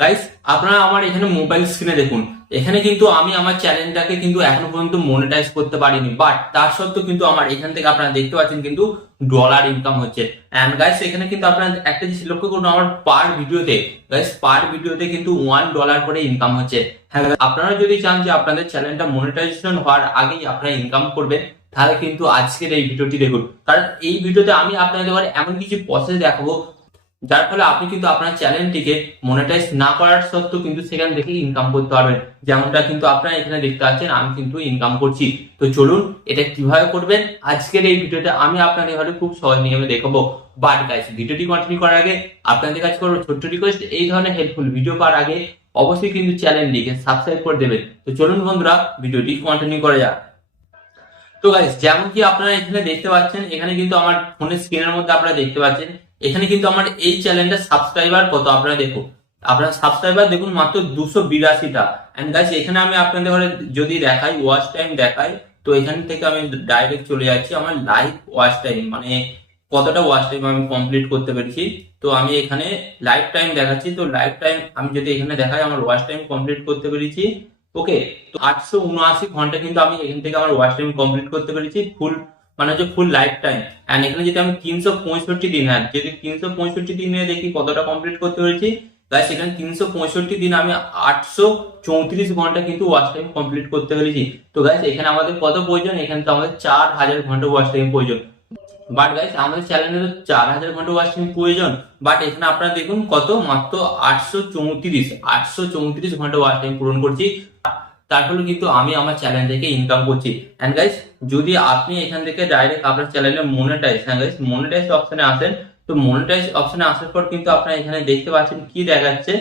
Guys, আপনারা আমার এখানে মোবাইল স্ক্রিনে দেখুন। এখানে কিন্তু আমি আমার চ্যানেলটাকে কিন্তু এখনো পর্যন্ত মনিটাইজ করতে পারিনি, বাট তার সত্ত্বেও কিন্তু আমার এখান থেকে আপনারা দেখতে পাচ্ছেন কিন্তু ডলার ইনকাম হচ্ছে। এন্ড গাইস, এখানে কিন্তু আপনারা একটা জিনিস লক্ষ্য করুন, আমার পার ভিডিওতে কিন্তু $1 করে ইনকাম হচ্ছে। হ্যাঁ guys, আপনারা যদি চান যে আপনাদের চ্যানেলটা মনিটাইজেশন হওয়ার আগেই আপনারা ইনকাম করবেন, তাহলে কিন্তু আজকের এই ভিডিওটি দেখুন। কারণ এই ভিডিওতে আমি আপনাদের এমন কিছু প্রসেস দেখাবো যার ফলে আপনি কিন্তু আপনার চ্যানেলটিকে মনিটাইজ না করার সত্ত্বেও কিন্তু সেখান থেকে ইনকাম করতে পারবেন। যেমনটা কিন্তু আপনারা এখানে দেখতে পাচ্ছেন, আমি কিন্তু ইনকাম করছি। তো চলুন এটা কিভাবে করবেন আজকের এই ভিডিওতে আমি আপনাদের খুব সহজ নিয়মে দেখাবো। বাট গাইস, ভিডিওটি কন্টিনিউ করার আগে আপনাদের কাছে করবো ছোট্ট রিকোয়েস্ট, এই ধরনের হেল্পফুল ভিডিও পাওয়ার আগে অবশ্যই কিন্তু চ্যানেলটিকে সাবস্ক্রাইব করে দেবেন। তো চলুন বন্ধুরা, ভিডিওটি কন্টিনিউ করা যাক। তো গাইস, যেমন কি আপনারা এখানে দেখতে পাচ্ছেন, এখানে কিন্তু আমার ফোনের স্ক্রিনের মধ্যে আপনারা দেখতে পাচ্ছেন, এখানে কিন্তু আমার এই চ্যানেলটা সাবস্ক্রাইবার কত আপনারা দেখুন। আপনারা সাবস্ক্রাইবার দেখুন মাত্র 282টা। এন্ড গাইস, এখানে আমি আপনাদের যদি দেখাই ওয়াচ টাইম দেখাই, তো এখান থেকে আমি ডাইরেক্ট চলে যাচ্ছি আমার লাইভ ওয়াচ টাইম, মানে কতটা ওয়াচ টাইম আমি কমপ্লিট করতে পেরেছি। তো আমি এখানে লাইভ টাইম দেখাচ্ছি। তো লাইভ টাইম আমি যদি এখানে দেখাই, আমার ওয়াচ টাইম কমপ্লিট করতে পেরেছি। ওকে, তো 879 ঘন্টা কিন্তু আমি এখান থেকে আমার ওয়াচ টাইম কমপ্লিট করতে পেরেছি, ফুল মানে হচ্ছে ফুল লাইফ টাইম। এন্ড এখানে যদি আমি 365 দিন, হ্যাঁ যদি 365 দিনে দেখি কতটা কমপ্লিট করতে পেরেছি, তাই সেখানে 365 দিন আমি 834 ঘন্টা কিন্তু ওয়াচ টাইম কমপ্লিট করতে পেরেছি। তো গাইস, এখানে আমাদের কত প্রয়োজন? এখানে তো আমাদের 4000 ঘন্টা ওয়াচ টাইম প্রয়োজন। বাট গাইস, আমাদের চ্যানেলে তো 4000 ঘন্টা ওয়াচ টাইম প্রয়োজন, বাট এখানে আপনারা দেখুন কত, মাত্র 834 ঘন্টা ওয়াচ টাইম পূরণ করছি। তার ফলে কিন্তু আমি আমার চ্যানেল থেকে ইনকাম করছি। এন্ড গাইস, যদি আপনি এখান থেকে ডাইরেক্ট আপনার চ্যানেলে মনিটাইজ, হ্যাঁ গাইস, মনিটাইজ অপশনে আসেন। তো মনিটাইজ অপশনে আসার পর কিন্তু আপনারা এখানে দেখতে পাচ্ছেন কি দেখাচ্ছে,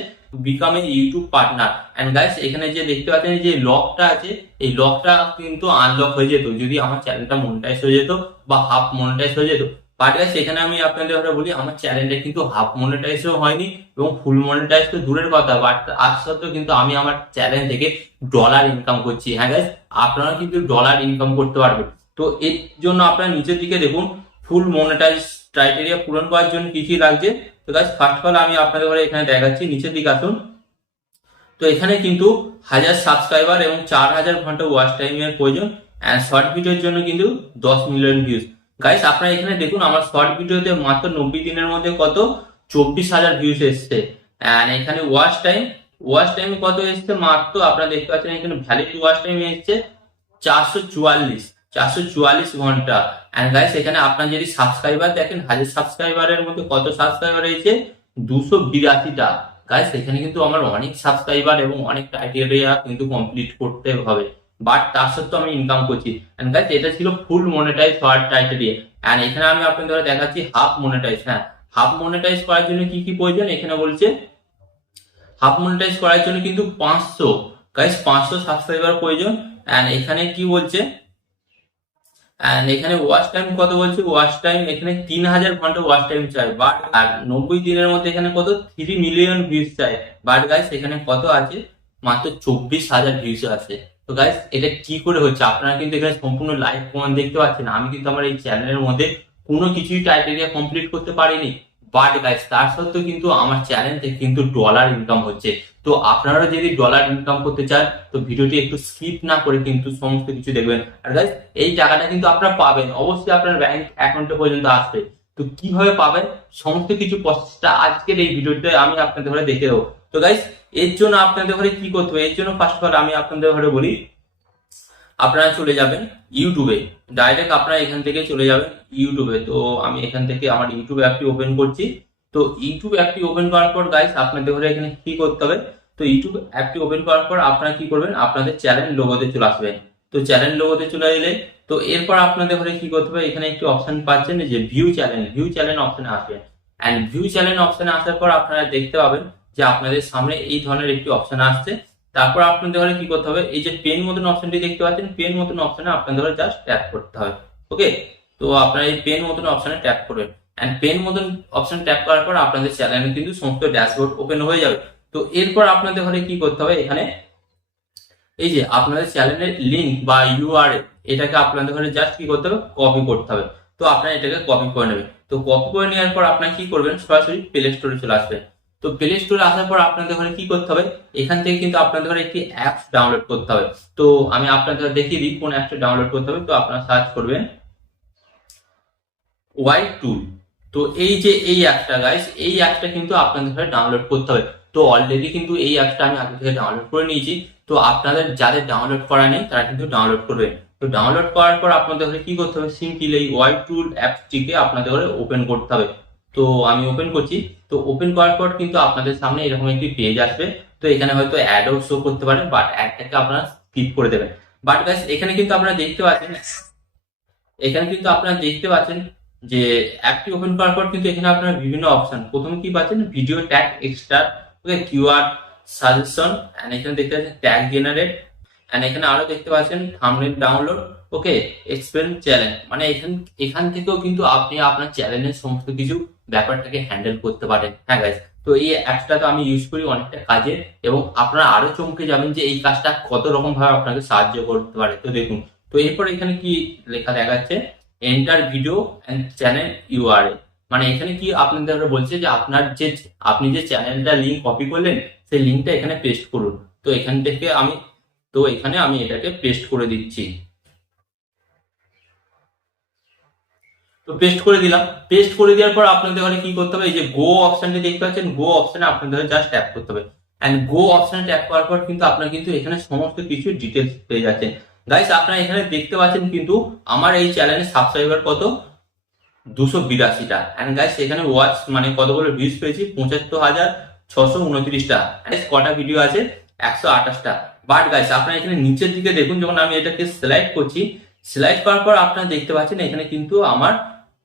become a YouTube partner. And guys, এখানে যে দেখতে পাচ্ছেন যে লকটা আছে, এই লকটা কিন্তু আনলক হয়ে যেত যদি আমার চ্যানেলটা মনিটাইজ হয়ে যেত বা হাফ মনিটাইজ হয়ে যেত। বাট গাইস, এখানে আমি আপনাদের বলি আমার চ্যানেলটা কিন্তু হাফ মনিটাইজও হয়নি এবং ফুল মনিটাইজ তো দূরের কথা, বাট আজ সত্ত্বেও কিন্তু আমি আমার চ্যানেল থেকে ডলার ইনকাম করছি। হ্যাঁ গাইস, আপনারা কিন্তু ডলার ইনকাম করতে পারবেন। তো এর জন্য আপনারা নিচের দিকে দেখুন, ফুল মনিটাইজ ক্রাইটেরিয়া পূরণ করার জন্য কি কি লাগছে। তো গাইস, ফার্স্ট অফ অল আমি আপনাদের এখানে দেখাচ্ছি, নিচের দিকে আসুন। তো এখানে কিন্তু 1000 সাবস্ক্রাইবার এবং 4000 ঘন্টা ওয়াচ টাইমের প্রয়োজন। এন্ড শর্ট ভিডিওর জন্য কিন্তু 10 মিলিয়ন ভিউজ। গাইস, আপনারা এখানে দেখুন আমার শর্ট ভিডিওতে মাত্র 90 দিনের মধ্যে কত 24,000 ভিউজ এসছে। এন্ড এখানে ওয়াচ টাইম কত এসছে, মাত্র আপনারা দেখতে পাচ্ছেন এখানে ভ্যালিড ওয়াচ টাইম এসছে 444 ঘন্টা। এন্ড গাইস, এখানে আপনার যদি সাবস্ক্রাইবার দেখেন, 1000 সাবস্ক্রাইবারের মধ্যে কত সাবস্ক্রাইবার হয়েছে, 282টা। গাইস, এখানে কিন্তু আমার অনেক সাবস্ক্রাইবার এবং অনেক ক্রাইটেরিয়া কিন্তু কমপ্লিট করতে হবে, বাট তার সত্ত্বেও আমি ইনকাম করছি। এন্ড গাইস, এটা ছিল ফুল মনিটাইজ হওয়ার ক্রাইটেরিয়া। এন্ড এখানে আমি আপনাদের দেখাচ্ছি হাফ মনিটাইজ। হ্যাঁ, হাফ মনিটাইজ করার জন্য কি কি প্রয়োজন এখানে বলছে। হাফ মনিটাইজ করার জন্য কিন্তু 500 সাবস্ক্রাইবার প্রয়োজন। এন্ড এখানে কি বলছে, এন্ড এখানে ওয়াচ টাইম কত বলছে, ওয়াচ টাইম এখানে 3000 ঘন্টা ওয়াচ টাইম চাই, বাট আর 90 দিনের মধ্যে এখানে কত 3 মিলিয়ন ভিউজ চাই। বাট গাইস, এখানে কত আছে, মাত্র 24,000 ভিউজ আছে। তো গাইস, এটা কি করে হচ্ছে, আপনারা কিন্তু এখানে সম্পূর্ণ লাইভ প্রমাণ দেখতে পাচ্ছেন। আমি কিন্তু আমার এই চ্যানেলের মধ্যে কোনো কিছুই ক্রাইটেরিয়া কমপ্লিট করতে পারিনি, বাট গাইস তার সত্ত্বেও কিন্তু আমার চ্যানেল থেকে কিন্তু ডলার ইনকাম হচ্ছে। তো আপনারা যদি ডলার ইনকাম করতে চান, তো ভিডিওটি একটু স্কিপ না করে কিন্তু সমস্ত কিছু দেখবেন। আর গাইস, এই টাকাটা কিন্তু আপনারা পাবেন, অবশ্যই আপনার ব্যাংক অ্যাকাউন্টে পর্যন্ত আসবে। তো কিভাবে পাবেন সমস্ত কিছু প্রসেসটা আজকের এই ভিডিওতে আমি আপনাদের দেখে দেবো। তো গাইস, এর জন্য আপনাদের কি করতে হবে, এর জন্য ফার্স্ট অফ অল আমি আপনাদের বলি, আপনারা চলে যাবেন ইউটিউবে। ডাইরেক্ট আপনারা এখান থেকে চলে যাবেন ইউটিউবে। তো আমি এখান থেকে আমার ইউটিউব অ্যাপটি ওপেন করছি। তো ইউটিউব অ্যাপটি ওপেন করার পর গাইস, আপনাদের এখানে কি করতে হবে, তো ইউটিউব অ্যাপটি ওপেন করার পর আপনারা কি করবেন, আপনাদের চ্যানেল লোগোতে চলে আসবেন। তো চ্যানেল লোগোতে চলে এলে, তো এরপর আপনাদের কি করতে হবে, এখানে একটি অপশন পাচ্ছেন যে ভিউ চ্যানেল অপশনে আসবেন। এন্ড ভিউ চ্যানেল অপশনে আসার পর আপনারা দেখতে পাবেন যে আপনাদের সামনে এই ধরনের একটি অপশন আসছে। তারপর আপনাদের কি করতে হবে, এই যে পেন মতন অপশনটি দেখতে পাচ্ছেন, পেন মতন অপশনে আপনাদের জাস্ট ট্যাপ করতে হবে। ওকে, তো আপনারা এই পেন মতন অপশনে ট্যাপ করবেন। এন্ড পেন মতন অপশন ট্যাপ করার পর আপনাদের চ্যানেলে কিন্তু সমস্ত ড্যাশবোর্ড ওপেন হয়ে যাবে। তো এরপর আপনাদের কি করতে হবে, এখানে এই যে আপনাদের চ্যানেলের লিংক বা ইউআরএল, এটাকে আপনাদের জাস্ট কি করতে হবে, কপি করতে হবে। তো আপনারা এটাকে কপি করে নেবেন। তো কপি করে নেওয়ার পর আপনারা কি করবেন, সরাসরি প্লে স্টোরে চলে আসবেন। তো প্লে স্টোরে আসার পর আপনাদের ঘরে কি করতে হবে, এখান থেকে কিন্তু আপনাদের ঘরে একটি অ্যাপস ডাউনলোড করতে হবে। তো আমি আপনাদের দেখিয়ে দিই কোন অ্যাপসটা ডাউনলোড করতে হবে। তো আপনারা সার্চ করবেন ওয়াই টুল। তো এই যে এই অ্যাপটা গাইস, এই অ্যাপটা কিন্তু আপনাদের ঘরে ডাউনলোড করতে হবে। তো অলরেডি কিন্তু এই অ্যাপটা আমি আগে থেকে ডাউনলোড করে নিয়েছি। তো আপনাদের যাদের ডাউনলোড করা নেই তারা কিন্তু ডাউনলোড করবেন। তো ডাউনলোড করার পর আপনাদের ঘরে কি করতে হবে, সিম্পলি এই ওয়াই টুল অ্যাপটিকে আপনাদের ঘরে ওপেন করতে হবে। তো আমি ওপেন করছি। তো ওপেন করার পর কিন্তু আপনাদের সামনে এরকম একটি পেজ আসবে। তো এখানে হয়তো অ্যাডও শো করতে পারে, বাট অ্যাডটাকে আপনারা স্কিপ করে দেবেন। বাট গাইস এখানে কিন্তু আপনারা দেখতে পাচ্ছেন, যে অ্যাপটি ওপেন করার পর কিন্তু এখানে আপনারা বিভিন্ন অপশন, প্রথমে কি পাচ্ছেন, video tag extra, okay, keyword suggestion, and এখানে দেখতে পাচ্ছেন ট্যাগ জেনারেট, এন্ড এখানে আরো দেখতে পাচ্ছেন থাম্বনেল ডাউনলোড, ওকে, এক্সপ্লেন চ্যানেল। মানে এখান থেকেও কিন্তু আপনি আপনার চ্যানেলের সমস্ত কিছু ব্যাপারটাকে হ্যান্ডেল করতে পারেন। হ্যাঁ গাইস, তো এই অ্যাপসটা তো আমি ইউজ করি অনেকটা কাজে, এবং আপনারা আরো চমকে যাবেন যে এই কাজটা কত রকম ভাবে আপনাকে সাহায্য করতে পারে। তো দেখুন, তো এরপর এখানে কি লেখা দেখাচ্ছে, enter video and channel URL. মানে এখানে কি আপনাদের বলছে যে আপনি যে চ্যানেলটা লিংক কপি করলেন সেই লিংকটা এখানে পেস্ট করুন। তো এখানে আমি এটাকে পেস্ট করে দিচ্ছি। তো পেস্ট করে দিলাম। পেস্ট করে দেওয়ার পর আপনাদের ঘরে কি করতে হবে, এই যে গো অপশনটি দেখতে পাচ্ছেন, গো অপশনে আপনাদের জাস্ট ট্যাপ করতে হবে। এন্ড গো অপশনে ট্যাপ করার পর কিন্তু আপনারা কিন্তু এখানে সমস্ত কিছু ডিটেলস পেয়ে যাচ্ছেন। গাইস আপনারা এখানে দেখতে পাচ্ছেন কিন্তু আমার এই চ্যানেলে সাবস্ক্রাইবার কত, 282টা। এন্ড গাইস এখানে ওয়াচ মানে কতগুলো ভিউজ পেয়েছি, 75,629টা। কটা ভিডিও আছে, 128টা। বাট গাইস আপনারা এখানে নিচের দিকে দেখুন, যখন আমি এটাকে সিলেক্ট করছি, সিলেক্ট করার পর আপনারা দেখতে পাচ্ছেন এখানে কিন্তু আমার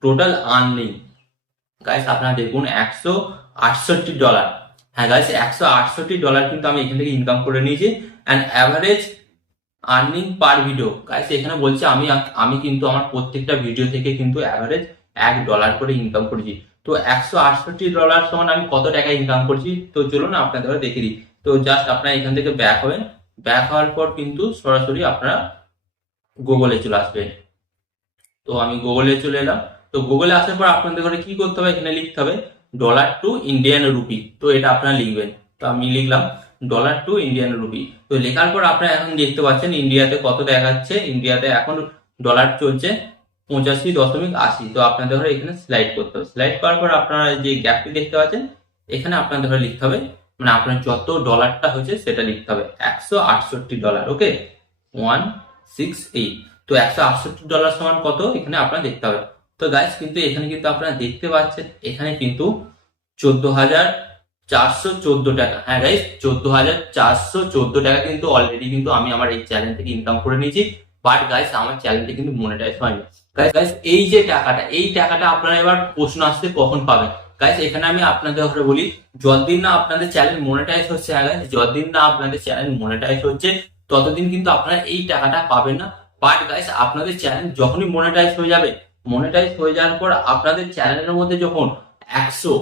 টোটাল আর্নিং গাইস আপনারা দেখুন $168। হ্যাঁ গাইস, $168 কিন্তু আমি এখান থেকে ইনকাম করে নিয়েছি। And average earning per video guys এখানে বলছে আমি কিন্তু আমার প্রত্যেকটা ভিডিও থেকে কিন্তু অ্যাভারেজ $1 করে ইনকাম করেছি। তো $168 সমান আমি কত টাকা ইনকাম করছি, তো চলুন আপনাদের দেখে দিই। তো জাস্ট আপনারা এখান থেকে ব্যাক হবেন, ব্যাক হওয়ার পর কিন্তু সরাসরি আপনারা গুগলে চলে আসবেন। তো আমি গুগলে চলে এলাম। তো গুগলে আসার পর আপনাদের ঘরে কি করতে হবে, এখানে লিখতে হবে ডলার টু ইন্ডিয়ান রুপি। তো এটা আপনারা লিখবেন। তো আমি লিখলাম ডলার টু ইন্ডিয়ান রুপি। তো লেখার পর আপনারা এখন দেখতে পাচ্ছেন ইন্ডিয়াতে কত দেখাচ্ছে, ইন্ডিয়াতে এখন ডলার চলছে 85.80। তো আপনাদের ঘরে এখানে স্লাইড করতে হবে। স্লাইড করার পর আপনারা যে গ্যাপটি দেখতে পাচ্ছেন এখানে আপনাদের ঘরে লিখতে হবে, মানে আপনার যত ডলারটা হয়েছে সেটা লিখতে হবে, $168। ওকে, 168। তো $168 সমান কত এখানে আপনারা দেখতে হবে। তো গাইস কিন্তু এখানে কিন্তু আপনারা দেখতে পাচ্ছেন এখানে কিন্তু 14,414 টাকা। হ্যাঁ গাইস, 14,414 টাকা কিন্তু অলরেডি কিন্তু আমি আমার এই চ্যানেল থেকে ইনকাম করে নিয়েছি। বাট গাইস আমার চ্যানেলটা কিন্তু মনিটাইজ হয়নি। গাইস এই যে টাকাটা, এই টাকাটা আপনারা এবার প্রশ্ন আসছে কখন পাবেন। গাইস এখানে আমি আপনাদের ঘরে বলি, যতদিন না আপনাদের চ্যানেল মনিটাইজ হচ্ছে, যতদিন না আপনাদের চ্যানেল মনিটাইজ হচ্ছে ততদিন কিন্তু আপনারা এই টাকাটা পাবেন না। বাট গাইস আপনাদের চ্যানেল যখনই মনিটাইজ হয়ে যাবে, মনিটাইজ হয়ে যাওয়ার পর আপনাদের চ্যানেলের মধ্যে যখন $100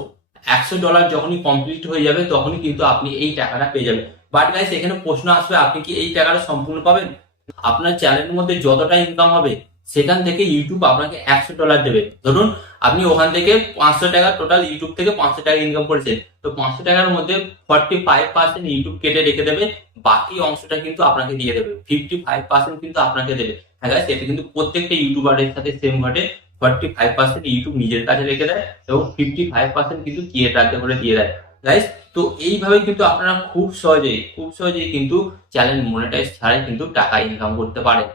যখনই কমপ্লিট হয়ে যাবে তখনই কিন্তু আপনি এই টাকাটা পেয়ে যাবেন। বাট গাইস এখানে প্রশ্ন আসবে, আপনি কি এই টাকাটা সম্পূর্ণ পাবেন? আপনার চ্যানেলের মধ্যে যতটা ইনকাম হবে সেখান থেকে ইউটিউব আপনাকে $100 দেবে। ধরুন আপনি ওখান থেকে 500 টাকা, টোটাল ইউটিউব থেকে 500 টাকা ইনকাম করেছেন, তো 500 টাকার মধ্যে 45% ইউটিউব কেটে রেখে দেবে, বাকি অংশটা কিন্তু আপনাকে দিয়ে দেবে, 55% কিন্তু আপনাকে দেবে। হ্যাঁ গাইস, এটা কিন্তু প্রত্যেকটা ইউটিউবারের সাথে সেম ঘটে। 45% ইউটিউব নিজের কাছে রেখে দেয় এবং 55% কিন্তু ক্রিয়েটারদের করে দিয়ে দেয়। গাইস তো এইভাবে কিন্তু আপনারা খুব সহজেই কিন্তু চ্যানেল মনিটাইজ ছাড়াই কিন্তু টাকা ইনকাম করতে পারেন।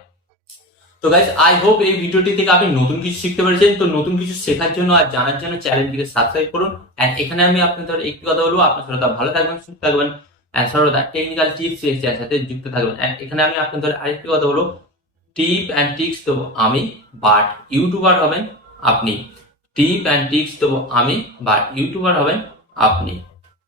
তো গাইস আই হোপ এই ভিডিওটি থেকে আপনি নতুন কিছু শিখতে পেরেছেন। তো নতুন কিছু শেখার জন্য আর জানার জন্য চ্যানেলটিকে সাবস্ক্রাইব করুন। এন্ড এখানে আমি আপনাদের একটি কথা বলবো, আপনার সর্বদা ভালো থাকবেন, সুস্থ থাকবেন, এন্ড সর্বদা টেকনিক্যাল টিপস এর সাথে যুক্ত থাকবেন। এন্ড এখানে আমি আপনাদের আরেকটি কথা বলবো, টিপ এন্ড ট্রিক্স দেবো আমি, বাট ইউটিউবার হবেন আপনি। টিপ এন্ড ট্রিক্স দেবো আমি, বাট ইউটিউবার হবেন আপনি।